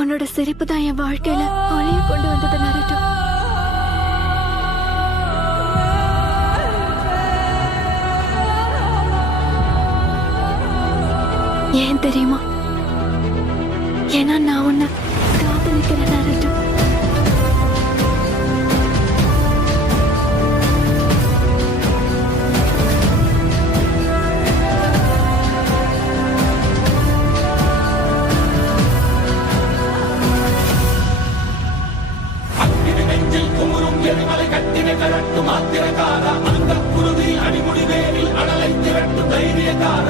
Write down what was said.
உன்னோட சிரிப்பு தான் என் வாழ்க்கையில ஒளிய கொண்டு வந்தது நருட்டோ. ஏன் தெரியுமா? ஏன்னா நான் உன்னை காதலிக்கிறேன் நருட்டோ. மாத்திரக்கார அந்த குருதி அடிமுடி வேரில் அடலை திரட்டும் தைரியக்கார